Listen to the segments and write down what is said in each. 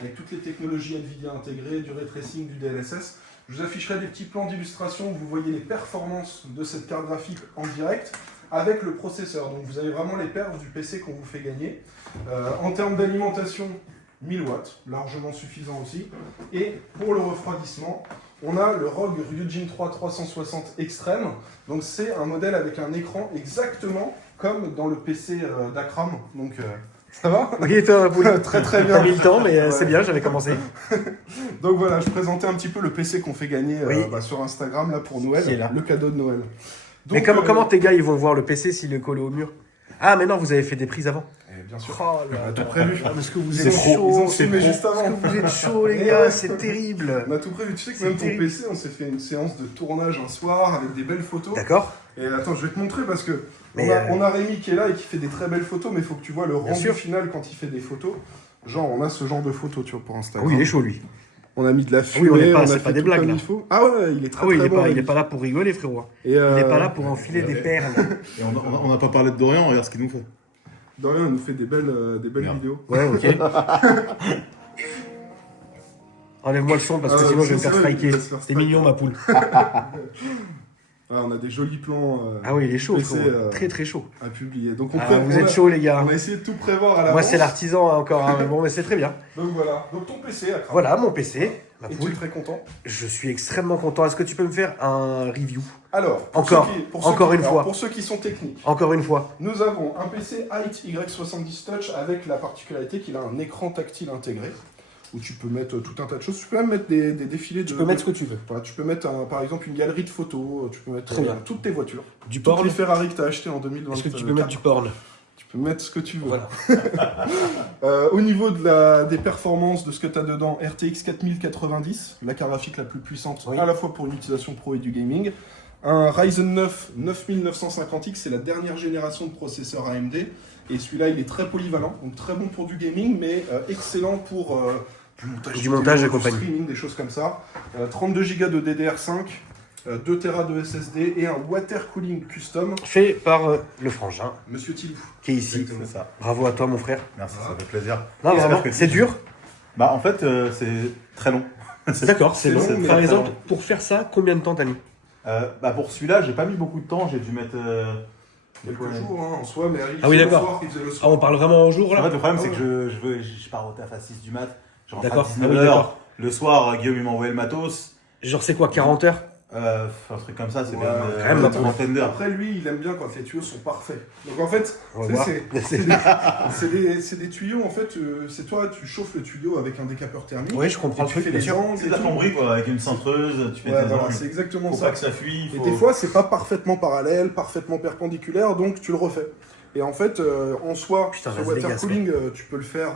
avec toutes les technologies NVIDIA intégrées, du ray tracing, du DLSS. Je vous afficherai des petits plans d'illustration où vous voyez les performances de cette carte graphique en direct avec le processeur. Donc vous avez vraiment les perfs du PC qu'on vous fait gagner. En termes d'alimentation, 1000 watts, largement suffisant aussi. Et pour le refroidissement, on a le ROG Ryujin 3 360 Extreme. Donc c'est un modèle avec un écran exactement comme dans le PC d'Acram. Donc ça va? Oui, très très bien. T'as mis le temps, mais Ouais. c'est bien, j'avais commencé. Donc voilà, je présentais un petit peu le PC qu'on fait gagner Oui. sur Instagram là pour Noël, Qui est là. le cadeau de Noël. Mais Donc, comment tes gars ils vont voir le PC s'il est collé au mur? Ah, mais non, vous avez fait des prises avant. bien sûr. Oh là On a tout là. prévu. Ah, parce que vous Ils êtes ont chaud. ils ont filmé juste Parce avant. que vous êtes chaud, les Et gars, ouais. c'est terrible. On a tout prévu. Tu sais que C'est même ton terrible. PC, on s'est fait une séance de tournage un soir avec des belles photos. D'accord. Et attends, je vais te montrer parce que Mais, on a Rémi qui est là et qui fait des très belles photos, mais il faut que tu vois le rendu sûr. final quand il fait des photos. Genre, on a ce genre de photos, tu vois, pour Ah Instagram. oui, il est chaud lui. On a mis de la oui, fumée, on est pas- a c'est fait pas des tout blagues, comme là. il faut. Ah ouais, il est très Ah oui, très bon. il est pas là pour rigoler, frérot. Et, Il est pas là pour enfiler des perles. Et on n'a pas parlé de Dorian, regarde ce qu'il nous fait. Dorian nous fait des belles Merde. vidéos. Ouais, ok. Enlève-moi le son parce que Ah, sinon je vais me c'est faire vrai, striker. il va se faire C'est mignon ma poule. Ah, on a des jolis plans Ah oui, il est chaud, PC, frérot. Très très chaud. à publier. Donc Ah, vous êtes chaud les gars. On a essayé de tout prévoir à l'avance. Moi c'est l'artisan hein, encore, hein, mais bon mais c'est très bien. Donc voilà. Donc ton PC, à Voilà mon PC, ma Et tu poule. es très content. Je suis extrêmement content. Est-ce que tu peux me faire un review? Alors, Encore, encore une fois. Pour ceux qui sont techniques, Encore une fois. nous avons un PC Height Y70 Touch avec la particularité qu'il a un écran tactile intégré où tu peux mettre tout un tas de choses. Tu peux même mettre des défilés de... Tu peux mettre ce que tu veux. Voilà, tu peux mettre par exemple une galerie de photos, tu peux mettre Très bien. toutes tes voitures. Du Toutes porn. les Ferrari que tu as achetées en 2024. Est-ce que tu peux mettre du porn? Tu peux mettre ce que tu veux. Voilà. Au niveau de des performances de ce que tu as dedans, RTX 4090, la carte graphique la plus puissante Oui. à la fois pour une utilisation pro et du gaming. Un Ryzen 9 9950X, c'est la dernière génération de processeur AMD. Et celui-là, il est très polyvalent, donc très bon pour du gaming, mais excellent pour Du montage et du compagnie. streaming, des choses comme ça. 32 Go de DDR5, 2 Tera de SSD et un water cooling custom. Fait par le frangin Monsieur Tilou. qui est ici. C'est ça. Bravo à toi mon frère. Merci, ça fait plaisir. Non, J'espère vraiment, que c'est dur. Bah en fait, c'est très long. D'accord, c'est c'est long. long, mais Par très exemple, long. pour faire ça, combien de temps t'as mis? Bah pour celui-là, j'ai pas mis beaucoup de temps, j'ai dû mettre... Quelques jours hein, en soi, mais Ah oui, le d'accord. soir, il faisait le Ah, soir. on parle vraiment au jour En fait, là? le problème, c'est Ah que je pars au taf à 6 du mat, je rentre à D'accord. Ah oui, 19h. d'accord. Le soir, Guillaume, il m'a envoyé le matos. Genre c'est quoi, 40 heures? Un truc comme ça, c'est Ouais, bien quand même, une la trentaine d'heures. Après, lui, il aime bien quand les tuyaux sont parfaits. Donc en fait, On va tu sais, voir. c'est des tuyaux, en fait, c'est toi, tu chauffes le tuyau avec un décapeur thermique. Oui, je comprends et le tu truc, fais bien les sûr. angles C'est et de la tout. plomberie, quoi, avec une cintreuse, tu fais Ouais, tes voilà, angles. c'est exactement Faut ça. pas que ça fuit. Et faut- des fois, c'est pas parfaitement parallèle, parfaitement perpendiculaire, donc tu le refais. Et en fait, en soi, Putain, ce reste water dégueulasse, cooling, tu peux le faire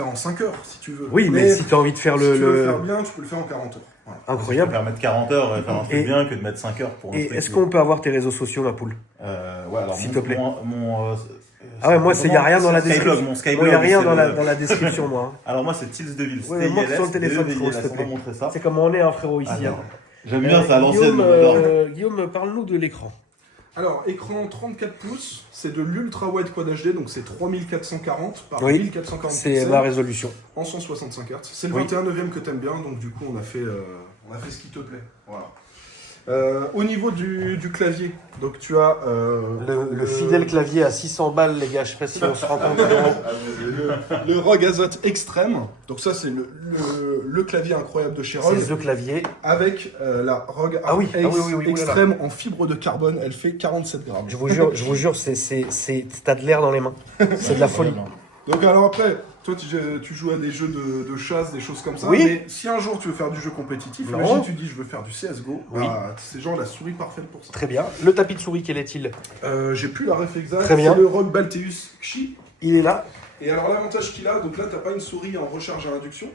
en 5 heures si tu veux. Oui, mais si t'as envie de faire si tu veux le le... faire bien, tu peux le faire en 40 heures. Voilà. Je Incroyable. préfère mettre 40 heures et faire un truc Et- bien que de mettre 5 heures pour un Et truc. est-ce qu'on peut avoir tes réseaux sociaux, ma poule? Ouais, alors S'il mon- te plaît. Ah ouais, moi, il n'y a rien dans la Skyblog, description. mon Il Skyblog. n'y a rien c'est dans le- la description, moi. hein. Alors moi, c'est Tils de Ville. Ouais, mais montre sur le téléphone, frérot, s'il te plaît. montrer ça. C'est comme on est, hein, frérot, ici. Ah, hein. J'aime bien ça à l'ancienne, Guillaume, on adore. Guillaume, parle-nous de l'écran. Alors, écran 34 pouces, c'est de l'Ultra Wide Quad HD, donc c'est 3440 par Oui, 1440 C'est pixels ma résolution. en 165 Hz. C'est le Oui. 21/9 que t'aimes bien, donc du coup on a fait ce qui te plaît. Voilà. Au niveau du clavier, donc tu as Le fidèle clavier à 600 balles, les gars, je sais pas si on se rend compte. le ROG Azoth Extreme. Donc ça c'est le clavier incroyable de chez ROG C'est le clavier. avec la ROG Ah oui, Ace ah oui, oui, oui, Extreme en fibre de carbone. Elle fait 47 grammes. Je vous jure, t'as de l'air dans les mains. C'est de la folie. Donc alors après, toi tu joues à des jeux de chasse, des choses comme ça. Oui. Mais si un jour tu veux faire du jeu compétitif, Non. imagine tu dis je veux faire du CSGO, Oui. bah, c'est genre la souris parfaite pour ça. Très bien. Le tapis de souris, quel est-il? J'ai plus la ref exacte, Très bien. c'est le ROG Balteus Xi. Il est là. Et alors l'avantage qu'il a, donc là t'as pas une souris en recharge à induction,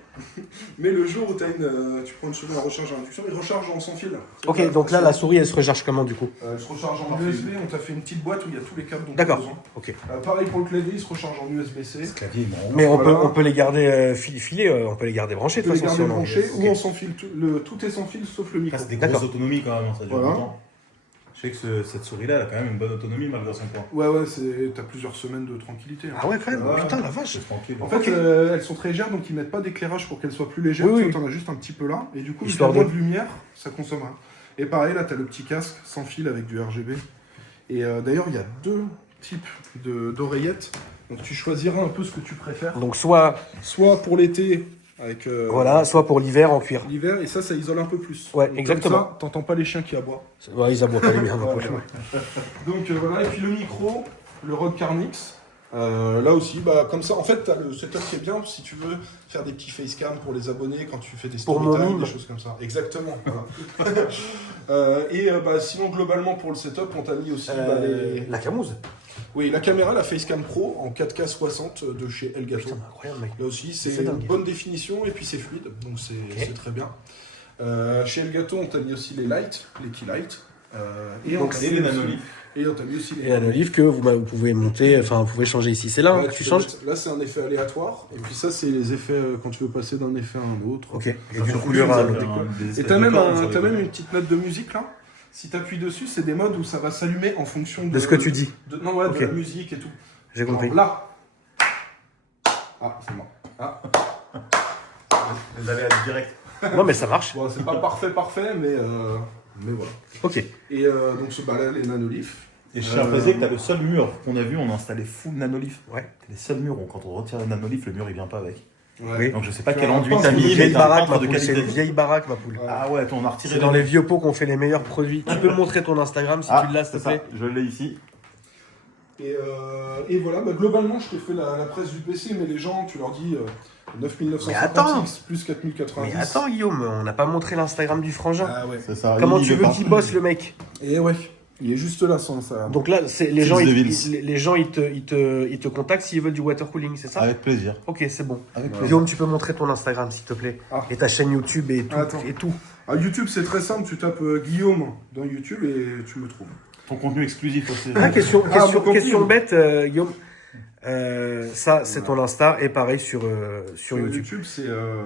mais le jour où tu prends une souris en recharge à induction, il recharge en sans fil. Ok, donc là, la souris, elle se recharge comment, du coup? Elle se recharge en USB, on t'a fait une petite boîte où il y a tous les câbles dont tu as D'accord. besoin. Ok. Pareil pour le clavier, il se recharge en USB-C. Ce clavier, il Mais Voilà. on peut les garder filés, on peut les garder branchés, Tu de peux toute les façon. garder si on a envie. branchés ou en sans fil. Tout est sans fil sauf le micro. c'est des D'accord. grosses autonomies quand même, ça dure Voilà. longtemps. Je sais que cette souris-là, elle a quand même une bonne autonomie malgré son poids. Ouais, t'as plusieurs semaines de tranquillité. Hein. Ah ouais, quand même. Ouais. Putain, la vache. C'est tranquille. En fait, elles sont très légères, donc ils mettent pas d'éclairage pour qu'elles soient plus légères. Oui, oui. T'en as juste un petit peu là, et du coup, Histoire il y a moins de- de lumière, ça consomme rien. Et pareil, là, t'as le petit casque sans fil avec du RGB. Et d'ailleurs, il y a deux types d'oreillettes. Donc tu choisiras un peu ce que tu préfères. Donc soit Soit pour l'été, avec voilà, soit pour l'hiver en cuir. l'hiver, et ça isole un peu plus. Ouais, Donc, exactement. Comme ça, t'entends pas les chiens qui aboient. Ouais, ils aboient pas les miens non Ouais, plus. ouais. Donc voilà, et puis le micro, le Rode Carnix. Là aussi, bah, comme ça, en fait, t'as le setup qui est bien si tu veux faire des petits facecam pour les abonnés quand tu fais des Pour story time, Momime. des choses comme ça. Exactement. Voilà. Bah, sinon, globalement, pour le setup, on t'a mis aussi les... La camouze. Oui, la caméra, la Facecam Pro en 4K 60 de chez Elgato. Putain, incroyable, mec. Là aussi, c'est C'est une dingue. bonne définition et puis c'est fluide, donc c'est très bien. Chez Elgato, on t'a mis aussi les lights, les key lights. Et Donc, on t'a c'est mis les aussi- nanoliths. Et on t'a mis aussi les Et un olive que vous pouvez monter, enfin, vous pouvez changer ici. C'est là hein, Ouais, que tu peux changes. mettre- Là, c'est un effet aléatoire. Et puis ça, c'est les effets quand tu veux passer d'un effet à un autre. Ok. Et Sur d'une Plus, couleur ça à fait l'autre. des Et espèces t'as de même, cordes sur les t'as même côtés. une petite note de musique là. Si t'appuies dessus, c'est des modes où ça va s'allumer en fonction De ce que tu dis. Non, ouais, Ok. de la musique et tout. J'ai compris. Genre là. Ah, c'est mort. Ah. Les aléas directs. Non, mais ça marche. Bon, c'est pas parfait, mais voilà. Ok. Et donc, ce là les nanoliths. Et je tiens à préciser que t'as le seul mur qu'on a vu, on a installé full nanolith. Ouais. Les seuls murs où quand on retire les nanolith, le mur il vient pas avec. Ouais. Oui. Donc je sais pas Tu quel as un enduit pince t'as de mis, mais Vieille t'as un baraque, ma peintre de poule. C'est une qualité. vieille baraque, ma poule. Ouais. Ah ouais, attends, on a retiré C'est dans les vieux pots qu'on fait les meilleurs produits. Tu peux me montrer ton Instagram si Ah, tu l'as, s'il te c'est ça, plaît. je l'ai ici. Et voilà, bah, globalement, je t'ai fait la presse du PC, mais les gens, tu leur dis Mais attends. 9950X plus 4090. Mais attends, Guillaume, on n'a pas montré l'Instagram du frangin. Ah ouais. C'est ça. Comment il tu est veux pas. qu'il bosse, le mec? Et ouais, il est juste là, ça. Donc là, c'est les Fils gens, de ils, Vils. les gens, ils te contactent s'ils veulent du water cooling, c'est ça? Avec plaisir. Ok, c'est bon. Avec Guillaume, tu peux montrer ton Instagram, s'il te plaît. Ah. Et ta chaîne YouTube et tout. Attends. Et tout. Ah, YouTube, c'est très simple, tu tapes Guillaume dans YouTube et tu me trouves. Ton contenu exclusif aussi. Ah, question, Ah, mon contenu. question bête, Guillaume. Ça, c'est ton Insta et pareil sur Sur YouTube. YouTube,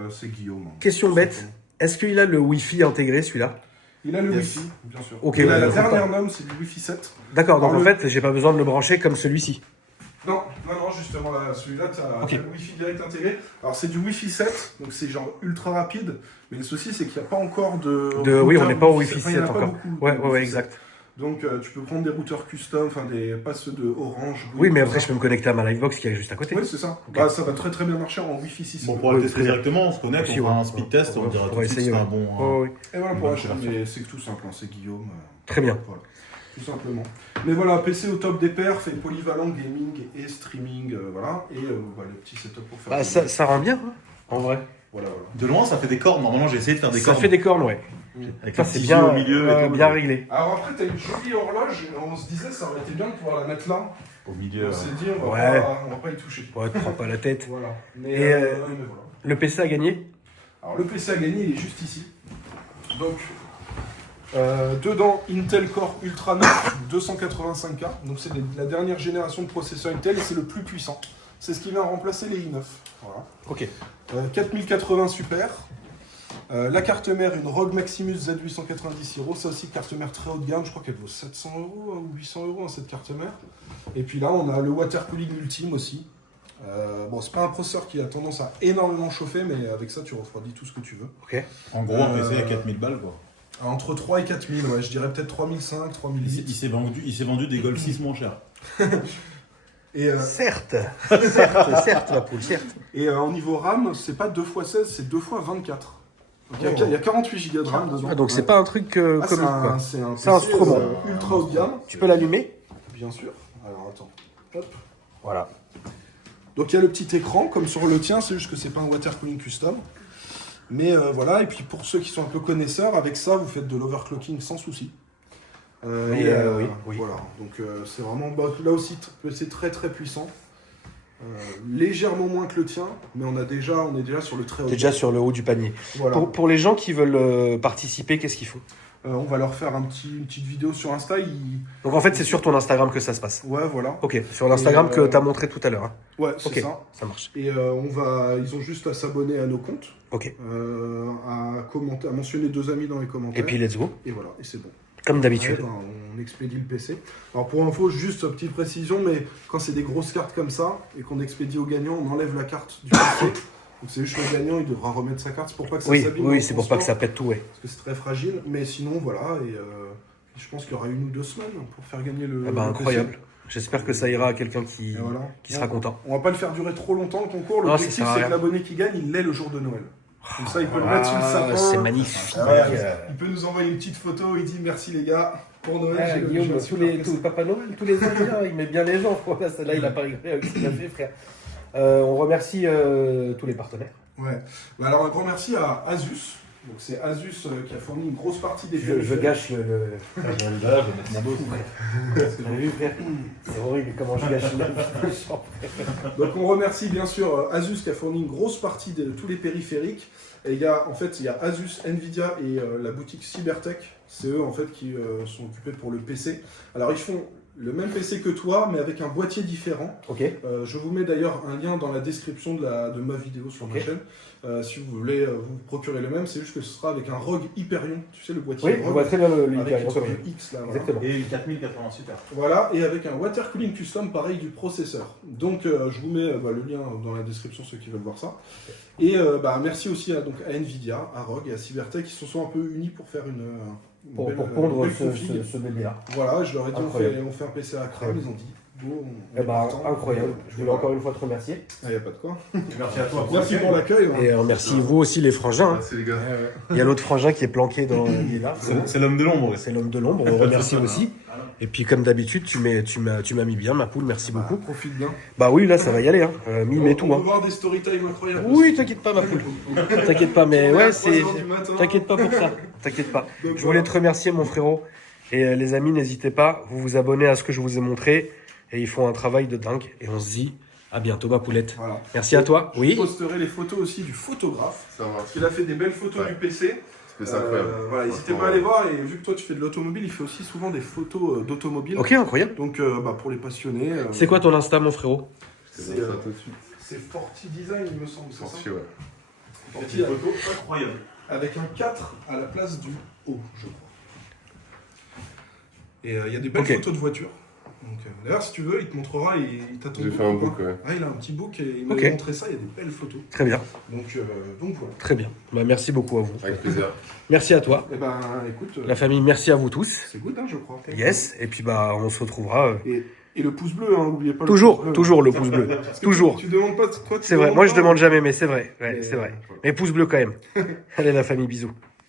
c'est Guillaume. Question bête. Est-ce qu'il a le Wi-Fi intégré, celui-là? Il a le Yes. Wi-Fi, bien sûr. Ok, Il a ouais, la faut dernière norme, c'est du Wi-Fi 7. D'accord, donc Alors, en le- fait, j'ai pas besoin de le brancher comme celui-ci. Non, justement, là, celui-là, tu as Ok. le Wi-Fi direct intégré. Alors, c'est du Wi-Fi 7, donc c'est genre ultra rapide. Mais le souci, c'est qu'il n'y a pas encore de. Oui, on n'est pas au Wi-Fi Wi-Fi 7, 7 enfin, il y en a pas encore. beaucoup, Ouais, de ouais, Wi-Fi exact. 7. Donc, tu peux prendre des routeurs custom, enfin, pas ceux de Orange. Oui, mais tout après, ça. je peux me connecter à ma Livebox qui est juste à côté. Oui, c'est ça. Ok. Bah, ça va très très bien marcher en Wi-Fi 6. Bon, pour Ouais, le tester très bien. directement, on se connecte, Aussi, on fera ouais. un speed test, on dira On tout va de suite essayer, si c'est un ouais. bon. Oh, oui. Et voilà Une pour bonne acheter, conversion. mais c'est que tout simple, hein, c'est Guillaume. Très bien. Voilà, tout simplement. Mais voilà, PC au top des perfs, et polyvalent gaming et streaming, voilà. Et bah, le petit setup pour faire. Bah, des- ça rend bien, hein, en vrai. Voilà, voilà. De loin, ça fait des cornes. Normalement, j'ai essayé de faire des Ça cornes. fait des cornes, ouais. Avec Ça, un c'est petit bien, yeux au milieu. et tout. bien réglé. Alors après, t'as une jolie horloge, et on se disait ça aurait été bien de pouvoir la mettre là. Au milieu. On s'est dit, on Ouais. va pas y toucher. Ouais, te prends pas la tête. Voilà. Mais, Et, mais voilà. Le PC a gagné? Alors le PC à gagner, il est juste ici. Donc, dedans, Intel Core Ultra 9 285K. Donc c'est la dernière génération de processeurs Intel et c'est le plus puissant. C'est ce qui vient remplacer les i9. Voilà. Ok. 4080 Super. La carte mère, une ROG Maximus Z890 Hero. Ça aussi, carte mère très haut de gamme. Je crois qu'elle vaut 700 € ou 800 € cette carte mère. Et puis là, on a le water cooling ultime aussi. Bon, c'est pas un processeur qui a tendance à énormément chauffer, mais avec ça, tu refroidis tout ce que tu veux. Ok. En gros, un PC à 4000 balles, quoi. Entre 3 et 4000, ouais, je dirais peut-être 3005, 3008. Il s'est vendu des Gold 6 moins chers. Et, Certes. certes, ma poule, certes. et au niveau RAM, c'est pas 2x16, c'est 2x24. Donc, Oh. il y a 48 Go de RAM dedans. Ah, donc c'est Ouais. pas un truc Ah, comique, quoi. c'est un C'est un PC, instrument. ultra haut de gamme, Tu peux l'allumer? bien sûr. Alors attends. Hop. Voilà. Donc il y a le petit écran, comme sur le tien, c'est juste que c'est pas un water cooling custom. Mais voilà, et puis pour ceux qui sont un peu connaisseurs, avec ça, vous faites de l'overclocking sans souci. Oui, oui. Voilà, donc c'est vraiment, bah, là aussi, c'est très très puissant. Légèrement moins que le tien, mais on est déjà sur le très haut. T'es déjà sur le haut du panier. Voilà. Pour les gens qui veulent participer, qu'est-ce qu'il faut? On va leur faire une petite vidéo sur Insta. Donc en fait, c'est sur ton Instagram que ça se passe. Ouais, voilà. Ok, sur l'Instagram Et, que t'as montré tout à l'heure. Hein. Ouais, c'est Ok, ça. ça marche. Et ils ont juste à s'abonner à nos comptes, Ok. à commenter, à mentionner 2 amis dans les commentaires. Et puis let's go. Et voilà, et c'est bon. Comme Ouais, d'habitude. ben, on on expédie le PC. Alors pour info, juste petite précision, mais quand c'est des grosses cartes comme ça et qu'on expédie au gagnant, on enlève la carte du PC. Donc c'est juste le gagnant, il devra remettre sa carte. C'est pour pas que ça s'abîme. Oui, c'est pour pas que ça pète tout, ouais. Parce que c'est très fragile. Mais sinon, voilà. Et je pense qu'il y aura 1 ou 2 semaines pour faire gagner le. Ah bah, le incroyable. PC. J'espère que ça ira à quelqu'un qui Et voilà. sera content. On va pas le faire durer trop longtemps le concours. Non, L'objectif, ça sert à c'est que rien. l'abonné qui gagne, il l'ait le jour de Noël. Comme ça, il peut le mettre sous le sapin. Ah, c'est magnifique. Il peut nous envoyer une petite photo. Il dit merci les gars pour Noël. Ah, j'ai Guillaume, un tous super les, PC. tout, Papa Noël, tous les ans, il met bien les gens. Voilà, celle-là, il a pas rigolé avec ce qu'il a fait, frère. On remercie tous les partenaires. Ouais. Bah alors un grand merci à Asus. Donc c'est Asus qui a fourni une grosse partie des Je gâche le. Là, je vais mettre mon dos. Vous avez vu, frère? C'est horrible comment je gâche le champ. Donc on remercie bien sûr Asus qui a fourni une grosse partie de tous les périphériques. Et il y a Asus, Nvidia et la boutique Cybertech. C'est eux en fait qui sont occupés pour le PC. Alors ils font le même PC que toi, mais avec un boîtier différent. Ok. Je vous mets d'ailleurs un lien dans la description de ma vidéo sur ma Ok. chaîne. Si vous voulez vous procurer le même, c'est juste que ce sera avec un ROG Hyperion. Tu sais, le boîtier Oui, je ROG vois très bien le avec Hyperion. une X là. Voilà. Exactement. Et une 4080 super. Voilà, et avec un water cooling custom pareil du processeur. Donc je vous mets le lien dans la description ceux qui veulent voir ça. Et merci aussi à Nvidia, à ROG et à Cybertech qui se sont un peu unis pour faire une Pour belle, pondre belle ce config. bébé-là. Voilà, je leur ai dit Incroyable. on fait un PC à crème, ils ont dit go, on Eh est ben, partant. incroyable. Je voulais encore une fois te remercier. Ah, y a pas de quoi. Merci à toi. Merci pour l'accueil. Et remercie vous aussi les frangins. hein. Merci les gars. Il y a l'autre frangin qui est planqué dans il est là. C'est l'homme de l'ombre. C'est l'homme de l'ombre. On le remercie aussi. Et puis comme d'habitude, tu m'as mis bien ma poule. Merci beaucoup. Profite bien. Bah oui, là ça va y aller. Hein. Mime et tout. On va Hein. voir des story time incroyables. Oui, t'inquiète pas ma poule. T'inquiète pas, mais ouais, c'est. 3 heures du matin. T'inquiète pas pour ça. T'inquiète pas. Donc, Je voulais te remercier mon frérot. Et les amis, n'hésitez pas. Vous vous abonnez à ce que je vous ai montré. Et ils font un travail de dingue. Et on se dit à bientôt ma poulette. Voilà. Merci à toi. Je Oui. posterai les photos aussi du photographe. Ça va. Parce qu'il a fait des belles photos Ouais. du PC. C'est incroyable. Voilà, n'hésitez pas à aller voir. Et vu que toi tu fais de l'automobile, il fait aussi souvent des photos d'automobile. Ok, incroyable. Donc pour les passionnés. C'est quoi ton Insta mon frérot? C'est c'est, ça tout de suite. C'est Forti Design, il me semble. C'est ça Sorti, ouais. Forti, Incroyable. avec un 4 à la place du O, je crois. Et il y a des belles Ok. photos de voitures. Donc, d'ailleurs, si tu veux, il te montrera et il t'attend. J'ai fait un book, ouais. Ah, il a un petit book et il m'a Ok. montré ça, il y a des belles photos. Très bien. Donc voilà. Très bien. Bah, merci beaucoup à vous. Avec plaisir. Merci à toi. Eh ben, écoute, La famille, merci à vous tous. c'est good, hein, je crois. Yes. Et puis bah on se retrouvera. Et le pouce bleu, hein, n'oubliez pas le pouce Toujours, bleu. toujours le pouce bleu. Parce que Toujours. Tu demandes pas, toi, tu C'est vrai. demandes Moi je pas. demande jamais, mais c'est vrai. Ouais, Mais, c'est vrai. voilà. Mais pouce bleu quand même. Allez la famille, bisous.